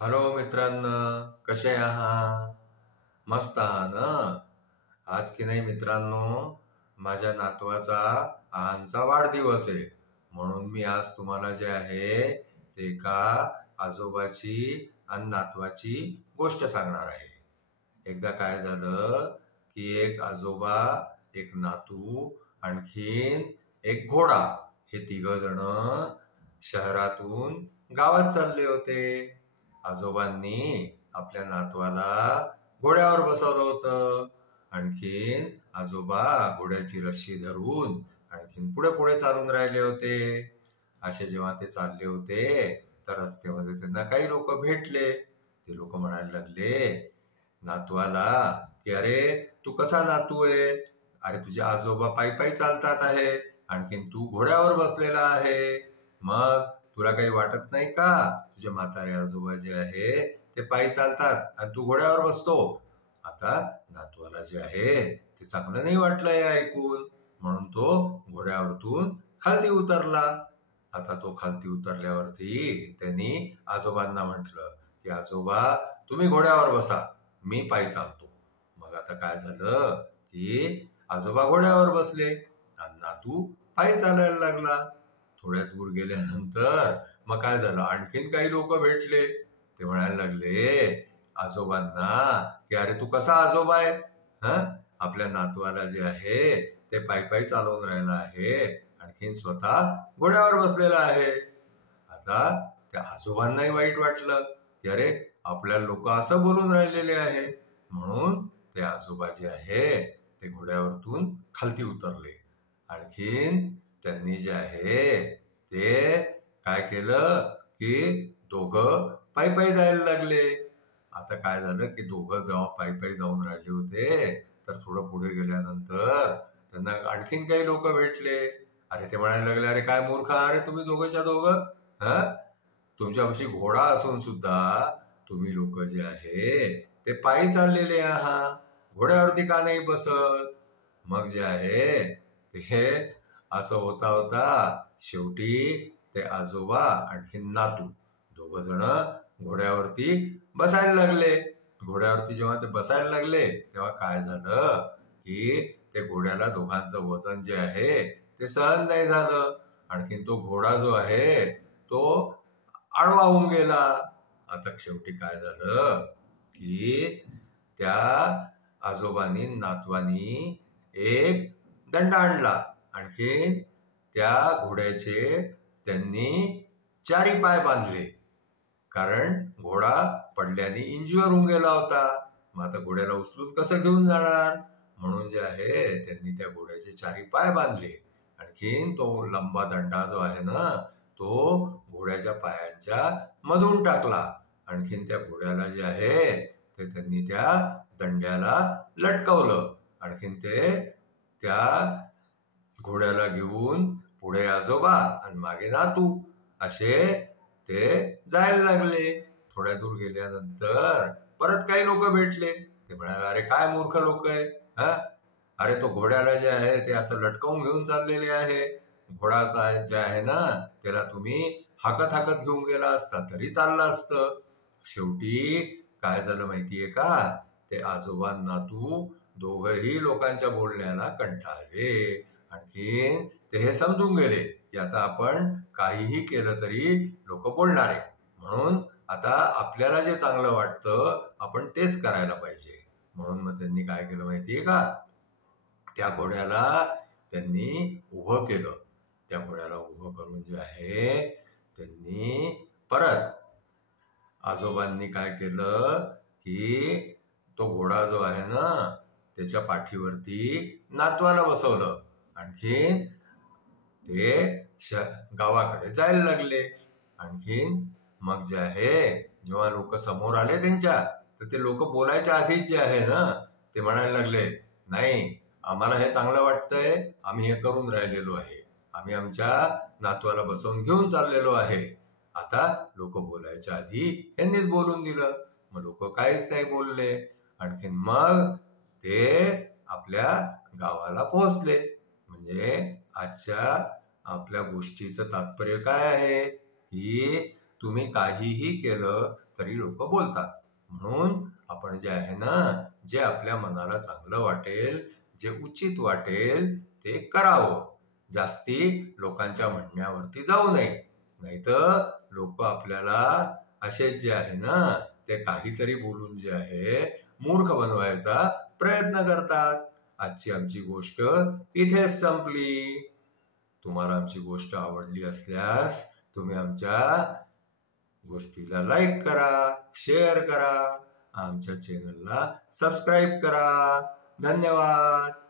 Hello मित्रांनो, कसे आहात? मस्त आहात ना? आज की नाही मित्रांनो, माझ्या नातवाचा आहांचा वाढदिवस आहे. म्हणून मी आज तुम्हाला जे आहे ते एका आजोबाची आणि नातवाची गोष्ट सांगणार आहे. एकदा काय झालं की एक आजोबा, एक नातू, आणखीन एक घोडा, हे 3 जण शहरातून गावात चालले होते. आजोबांनी आपल्या नातवाला घोड्यावर बसवलं होतं. आणखीन आजोबा घोड्याची रस्सी धरून आणखीन पुढे पुढे चालून राहिले होते. असे जेव्हा ते चालले होते तर रस्त्यामध्ये त्यांना काही लोक भेटले. ते लोक म्हणायला लागले नातवाला की अरे तू कसा नातू आहे? अरे तुझे आजोबा पायी पायी चालतात आहे, आणखीन तू घोड्यावर बसलेला आहे. मग तुला काही वाटत नाही का? तुझे म्हातारे आजोबा जे आहे ते पायी चालतात आणि तू घोड्यावर बसतो. आता नातवाला जे आहे ते चांगलं नाही वाटलं हे ऐकून, म्हणून तो घोड्यावरतून खालती उतरला. आता तो खालती उतरल्यावरती त्यांनी आजोबांना म्हटलं की आजोबा तुम्ही घोड्यावर बसा, मी पायी चालतो. मग आता काय झालं की आजोबा घोड्यावर बसले आणि नातू पायी चालायला लागला. थोड्या दूर गेल्यानंतर मग काय झालं, आणखीन काही लोक भेटले. ते म्हणायला लागले आजोबांना की अरे तू कसा आजोबा आहे? आपल्या नातवाला जे आहे ते पायी पायी चालवून राहिला आहे, आणखीन स्वतः घोड्यावर बसलेला आहे. आता त्या आजोबांनाही वाईट वाटलं की अरे आपल्या लोक असं बोलून राहिलेले आहे. म्हणून ते आजोबा जे आहे ते घोड्यावरतून खालती उतरले. आणखीन त्यांनी जे आहे ते काय केलं की दोघं पायी पायी जायला लागले. आता काय झालं की दोघं जेव्हा पायी पायी जाऊन राहिले होते तर थोडं पुढे गेल्यानंतर त्यांना आणखीन काही लोक भेटले. अरे ते म्हणायला लागले अरे काय मूर्ख, अरे तुम्ही दोघंच्या दोघं तुमच्यापाशी घोडा असून सुद्धा तुम्ही लोक जे आहे ते पायी चाललेले आहात, घोड्यावरती का नाही बसत? मग जे आहे ते असं होता होता शेवटी ते आजोबा आणखीन नातू 2 जण घोड्यावरती बसायला लागले. घोड्यावरती जेव्हा ते बसायला लागले तेव्हा काय झालं की ते घोड्याला दोघांचं वजन जे आहे ते सहन नाही झालं. आणखीन तो घोडा जो आहे तो आडवा होऊन गेला. आता शेवटी काय झालं की त्या आजोबांनी नातवानी एक दंड आणला. आणखीन त्या घोड्याचे त्यांनी 4 पाय बांधले, कारण घोडा पडल्याने इंज्युअर होऊन गेला होता. मग आता घोड्याला उचलून कसं घेऊन जाणार? म्हणून जे आहे त्यांनी त्या घोड्याचे 4 पाय बांधले. आणखीन तो लंबा दंडा जो आहे ना तो घोड्याच्या पायांच्या मधून टाकला. आणखीन त्या घोड्याला जे आहे ते त्यांनी त्या दंड्याला लटकवलं. आणखीन ते त्या घोड्याला घेऊन पुढे आजोबा आणि मागे नातू असे ते जायला लागले. थोड्या दूर गेल्यानंतर परत काही लोक भेटले. ते म्हणाले अरे काय मूर्ख लोक आहे, अरे तो घोड्याला जे आहे ते असं लटकवून घेऊन चाललेले आहे. घोडा जे आहे ना त्याला तुम्ही हाकत हाकत घेऊन गेला असता तरी चाललं असतं. शेवटी काय झालं माहितीये का, ते आजोबा नातू दोघही लोकांच्या बोलण्याला कंटाळले. आणखीन ते हे समजून गेले की आता आपण काहीही केलं तरी लोक बोलणार आहे, म्हणून आता आपल्याला जे चांगलं वाटतं आपण तेच करायला पाहिजे. म्हणून मग त्यांनी काय केलं माहितीये का, त्या घोड्याला त्यांनी उभं केलं. त्या घोड्याला उभं करून जे आहे त्यांनी परत आजोबांनी काय केलं की तो घोडा जो आहे ना त्याच्या पाठीवरती नातवाला बसवलं. आणखीन ते गावाकडे जायला लागले. आणखीन मग जे आहे जेव्हा लोक समोर आले त्यांच्या, तर ते लोक बोलायच्या आधीच जे आहे ना ते म्हणायला लागले नाही आम्हाला हे चांगलं वाटतंय, आम्ही हे करून राहिलेलो आहे, आम्ही आमच्या नातवाला बसवून घेऊन चाललेलो आहे. आता लोक बोलायच्या आधी यांनीच बोलून दिलं. मग लोक काहीच नाही बोलले. आणखीन मग ते आपल्या गावाला पोहोचले. म्हणजे आजच्या आपल्या गोष्टीचं तात्पर्य काय आहे की तुम्ही काहीही केलं तरी लोक बोलतात. म्हणून आपण जे आहे ना, जे आपल्या मनाला चांगलं वाटेल, जे उचित वाटेल ते करावं. जास्ती लोकांच्या म्हणण्यावरती जाऊ नये. नाहीतर लोक आपल्याला असेच जे आहे ना, ते काहीतरी बोलून जे आहे मूर्ख बनवायचा प्रयत्न करतात. आजची आमची गोष्ट इथेच संपली. तुम्हाला आमची गोष्ट आवडली असल्यास तुम्ही आमच्या गोष्टीला लाईक करा, शेअर करा, आमच्या चॅनलला सबस्क्राईब करा. धन्यवाद.